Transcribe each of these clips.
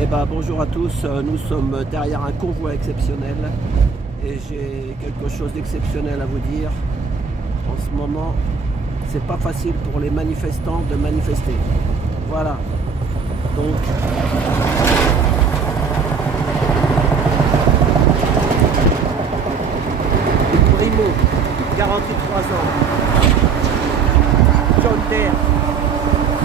Eh ben, bonjour à tous, nous sommes derrière un convoi exceptionnel et j'ai quelque chose d'exceptionnel à vous dire. En ce moment, c'est pas facile pour les manifestants de manifester. Voilà. Donc, Brimo, 43 ans. John Deere.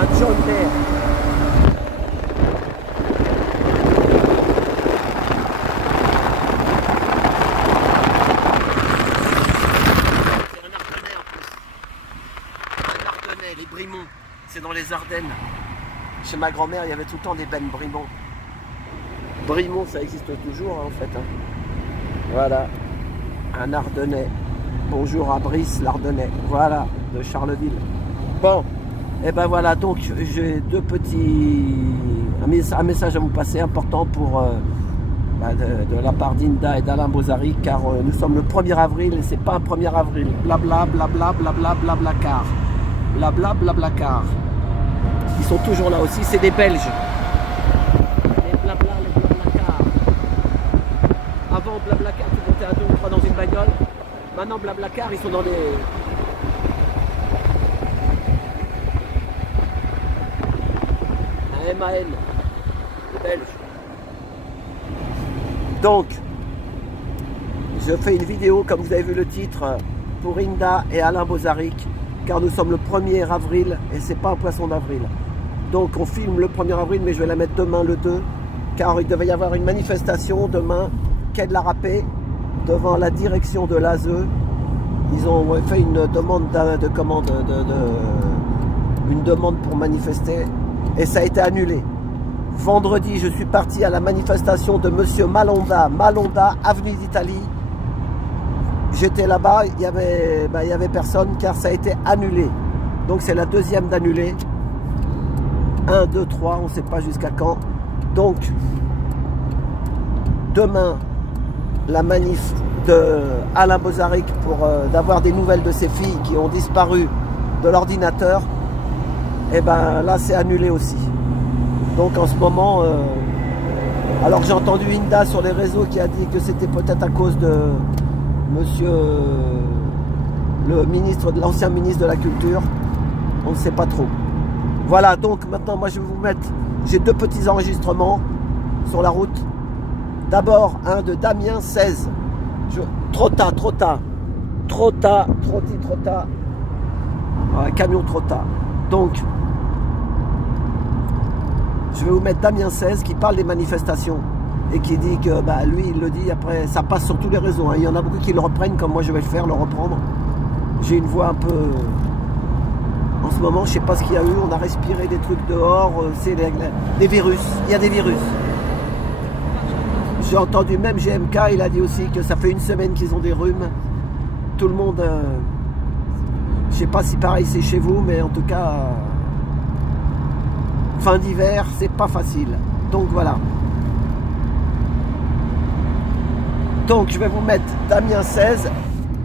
Un John Deere. Les Brimont, c'est dans les Ardennes. Chez ma grand-mère, il y avait tout le temps des bennes Brimont. Brimont, ça existe toujours en fait. Voilà, un Ardennais. Bonjour à Brice, l'Ardennais. Voilà, de Charleville. Bon, et ben voilà, donc j'ai deux petits... un message à vous passer important pour de la part d'Inda et d'Alain Bozary, car nous sommes le 1er avril et c'est pas un 1er avril. Blabla, blabla, blabla, blabla, car. Blabla, blabla, car. Ils sont toujours là aussi, c'est des Belges. Les blabla, les blabla, car. Avant, blabla, car, tu montais à 2 ou 3 dans une bagnole. Maintenant, blabla, car, ils sont dans les... un MAN, les Belges. Donc, je fais une vidéo, comme vous avez vu le titre, pour Inda et Alain Bozary, car nous sommes le 1er avril et c'est pas un poisson d'avril. Donc on filme le 1er avril, mais je vais la mettre demain le 2, car il devait y avoir une manifestation demain, quai de la Râpée, devant la direction de l'ASE. Ils ont fait une demande une demande pour manifester et ça a été annulé. Vendredi, je suis parti à la manifestation de Monsieur Malonda, avenue d'Italie. J'étais là-bas, il y avait personne car ça a été annulé. Donc c'est la deuxième d'annuler. 1, 2, 3, on ne sait pas jusqu'à quand. Donc, demain, la manif de Alain Bozary pour d'avoir des nouvelles de ses filles qui ont disparu de l'ordinateur. Et ben là, c'est annulé aussi. Donc en ce moment, alors j'ai entendu Inda sur les réseaux qui a dit que c'était peut-être à cause de Monsieur le ministre, l'ancien ministre de la Culture, on ne sait pas trop. Voilà, donc maintenant moi je vais vous mettre, j'ai deux petits enregistrements sur la route. D'abord un de Damien 16, Trotta, camion Trotta. Donc je vais vous mettre Damien 16 qui parle des manifestations. Et qui dit que lui il le dit, après ça passe sur tous les réseaux, hein. Il y en a beaucoup qui le reprennent comme moi je vais le faire, le reprendre. J'ai une voix un peu... En ce moment je sais pas ce qu'il y a eu, on a respiré des trucs dehors, c'est des virus, il y a des virus. J'ai entendu même GMK, il a dit aussi que ça fait une semaine qu'ils ont des rhumes. Tout le monde... je sais pas si pareil c'est chez vous, mais en tout cas... fin d'hiver, c'est pas facile. Donc voilà. Donc je vais vous mettre Damien 16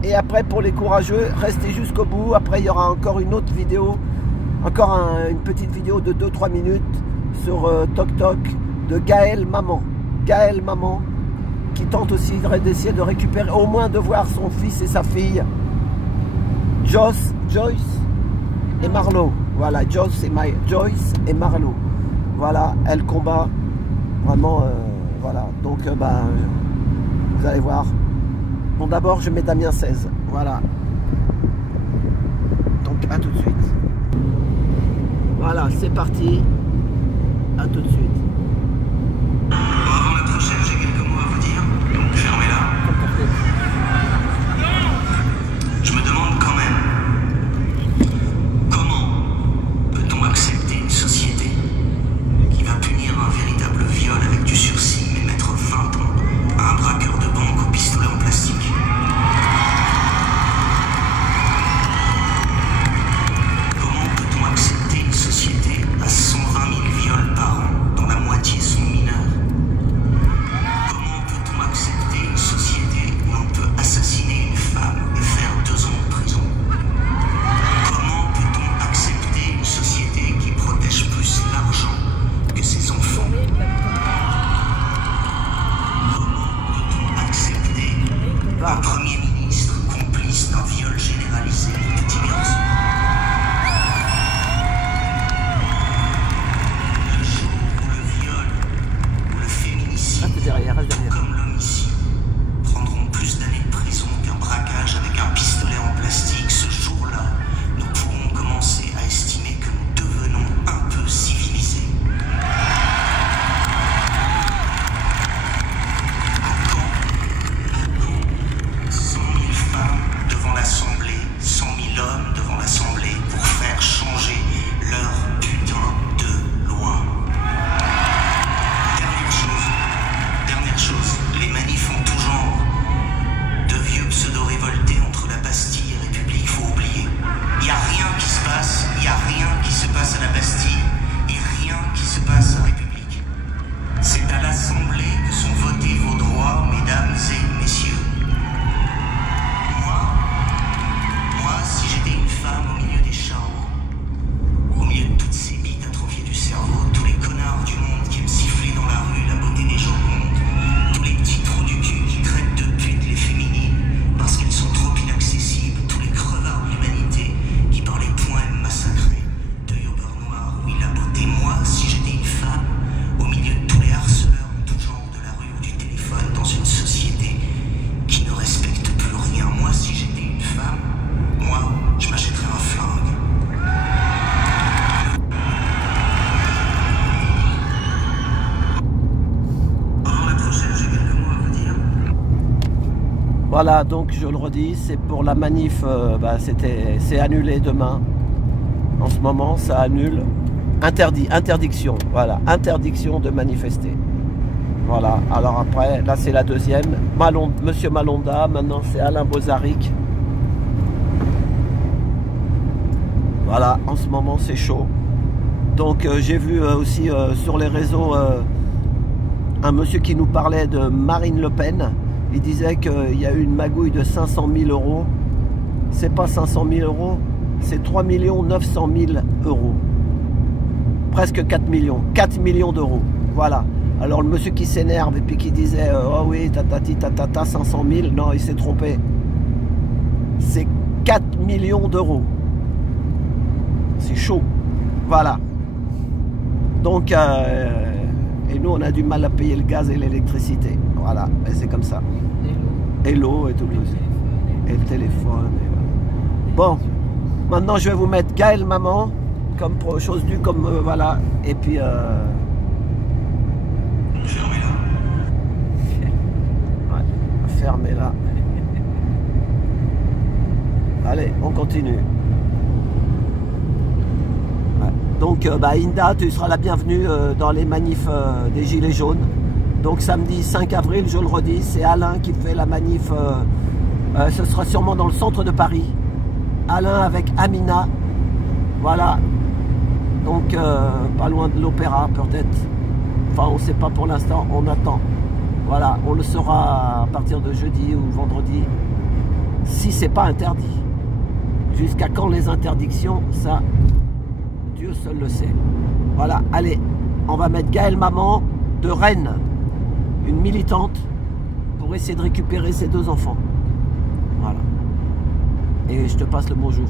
et après pour les courageux, restez jusqu'au bout. Après il y aura encore une autre vidéo, encore une petite vidéo de 2-3 minutes sur Toc Toc de Gaël Maman. Gaël Maman qui tente aussi d'essayer de récupérer, au moins de voir son fils et sa fille. Joyce et Marlo. Voilà, Joyce et Marlo. Voilà, elle combat vraiment, voilà. Donc vous allez voir. Bon, d'abord, je mets Damien 16. Voilà. Donc, à tout de suite. Voilà, c'est parti. À tout de suite. Bon, avant la prochaine, j'ai quelques mots à vous dire. Donc, fermez-la. Je me demande quand même, comment peut-on accepter une société qui va punir un véritable viol avec du sursis, mais mettre 20 ans à un braqueur de banque au pistolet en plastique? Comment peut-on accepter une société à 120 Voilà, donc je le redis, c'est pour la manif, c'est annulé demain. En ce moment, ça annule. Interdiction, voilà, interdiction de manifester. Voilà, alors après, là c'est la deuxième. Monsieur Malonda, maintenant c'est Alain Bozaric. Voilà, en ce moment c'est chaud. Donc j'ai vu aussi sur les réseaux un monsieur qui nous parlait de Marine Le Pen. Il disait qu'il y a eu une magouille de 500 000 euros. C'est pas 500 000 euros, c'est 3 900 000 euros. Presque 4 millions. 4 millions d'euros. Voilà. Alors le monsieur qui s'énerve et puis qui disait oh oui, tatati, tatata, 500 000. Non, il s'est trompé. C'est 4 millions d'euros. C'est chaud. Voilà. Donc, et nous, on a du mal à payer le gaz et l'électricité. Voilà, et c'est comme ça. Et l'eau et tout. Et le téléphone. Et voilà. Bon, maintenant, je vais vous mettre Gaël Maman, comme chose due, comme voilà. Et puis... Fermez-la. Ouais, fermez-la. Allez, on continue. Donc Inda, tu seras la bienvenue dans les manifs des Gilets jaunes. Donc samedi 5 avril, je le redis, c'est Alain qui fait la manif. Ce sera sûrement dans le centre de Paris. Alain avec Amina. Voilà. Donc pas loin de l'opéra peut-être. Enfin on ne sait pas pour l'instant, on attend. Voilà, on le saura à partir de jeudi ou vendredi. Si c'est pas interdit. Jusqu'à quand les interdictions, ça... Dieu seul le sait. Voilà, allez, on va mettre Gaël Maman de Rennes, une militante, pour essayer de récupérer ses 2 enfants. Voilà. Et je te passe le bonjour.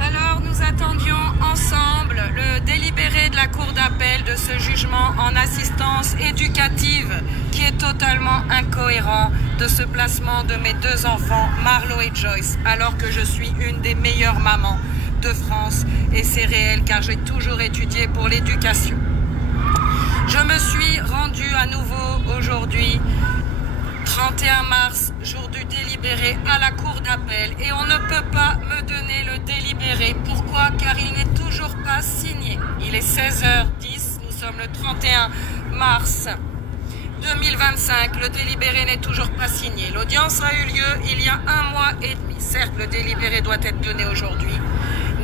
Alors, nous attendions ensemble le délibéré de la Cour d'appel de ce jugement en assistance éducative qui est totalement incohérent de ce placement de mes 2 enfants, Marlo et Joyce, alors que je suis une des meilleures mamans de France et c'est réel car j'ai toujours étudié pour l'éducation. Je me suis rendue à nouveau aujourd'hui, 31 mars, jour du délibéré à la Cour d'appel et on ne peut pas me donner le délibéré. Pourquoi? Car il n'est toujours pas signé. Il est 16h10, nous sommes le 31 mars 2025, le délibéré n'est toujours pas signé. L'audience a eu lieu il y a 1 mois et demi. Certes, le délibéré doit être donné aujourd'hui,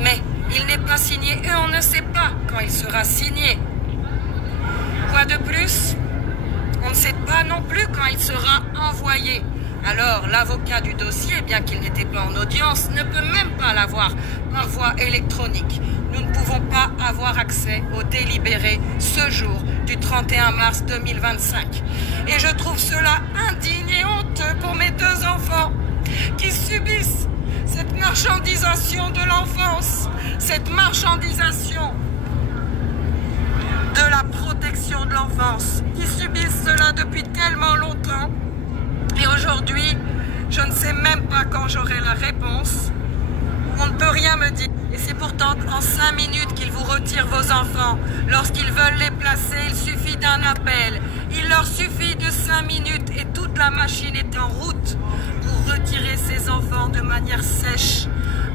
mais il n'est pas signé et on ne sait pas quand il sera signé. Quoi de plus? On ne sait pas non plus quand il sera envoyé. Alors, l'avocat du dossier, bien qu'il n'était pas en audience, ne peut même pas l'avoir par voie électronique. Nous ne pouvons pas avoir accès au délibéré ce jour du 31 mars 2025. Et je trouve cela indigne et honteux pour mes 2 enfants qui subissent cette marchandisation de l'enfance, cette marchandisation de la protection de l'enfance, qui subissent cela depuis tellement longtemps. Et aujourd'hui, je ne sais même pas quand j'aurai la réponse. On ne peut rien me dire. Et c'est pourtant en 5 minutes qu'ils vous retirent vos enfants. Lorsqu'ils veulent les placer, il suffit d'un appel. Il leur suffit de 5 minutes et toute la machine est en route pour retirer ces enfants de manière sèche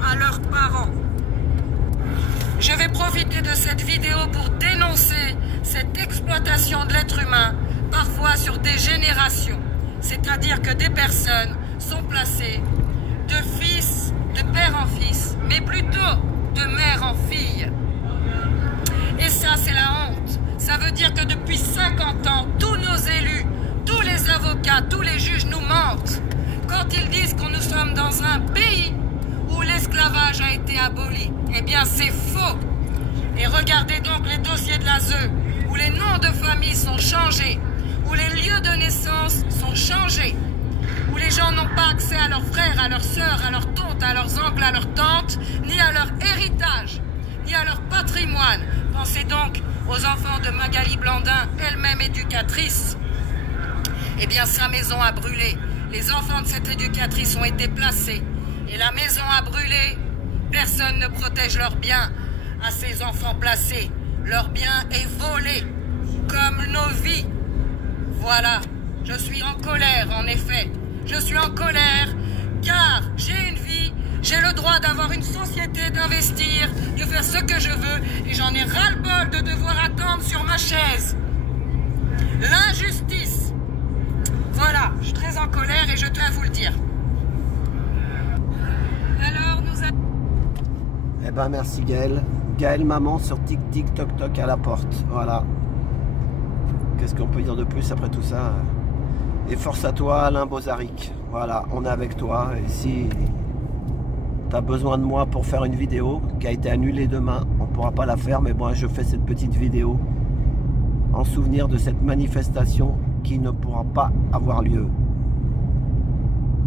à leurs parents. Je vais profiter de cette vidéo pour dénoncer cette exploitation de l'être humain, parfois sur des générations. C'est-à-dire que des personnes sont placées de fils, de père en fils, mais plutôt de mère en fille. Et ça, c'est la honte. Ça veut dire que depuis 50 ans, tous nos élus, tous les avocats, tous les juges nous mentent quand ils disent que nous sommes dans un pays où l'esclavage a été aboli. Eh bien, c'est faux. Et regardez donc les dossiers de l'ASE, où les noms de famille sont changés, où les lieux de naissance sont changés, où les gens n'ont pas accès à leurs frères, à leurs sœurs, à leurs tontes, à leurs oncles, à leurs tantes, ni à leur héritage, ni à leur patrimoine. Pensez donc aux enfants de Magali Blandin, elle-même éducatrice. Eh bien, sa maison a brûlé. Les enfants de cette éducatrice ont été placés. Et la maison a brûlé. Personne ne protège leurs biens à ces enfants placés. Leur bien est volé, comme nos vies. Voilà. Je suis en colère, en effet. Je suis en colère car j'ai une vie, j'ai le droit d'avoir une société, d'investir, de faire ce que je veux et j'en ai ras-le-bol de devoir attendre sur ma chaise. L'injustice. Voilà, je suis très en colère et je tiens à vous le dire. Alors nous allons... Eh ben merci Gaël. Gaël maman sur tic tic toc toc à la porte. Voilà. Qu'est-ce qu'on peut dire de plus après tout ça? Et force à toi Alain Bozaric. Voilà, on est avec toi. Et si tu as besoin de moi pour faire une vidéo qui a été annulée demain, on ne pourra pas la faire, mais moi je fais cette petite vidéo en souvenir de cette manifestation qui ne pourra pas avoir lieu.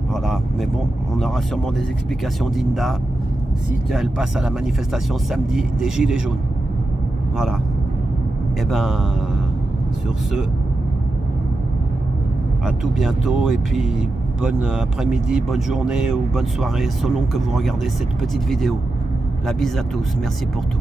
Voilà, mais bon, on aura sûrement des explications d'Inda si elle passe à la manifestation samedi des Gilets jaunes. Voilà. Et ben, sur ce, à tout bientôt et puis bonne après-midi, bonne journée ou bonne soirée selon que vous regardez cette petite vidéo. La bise à tous, merci pour tout.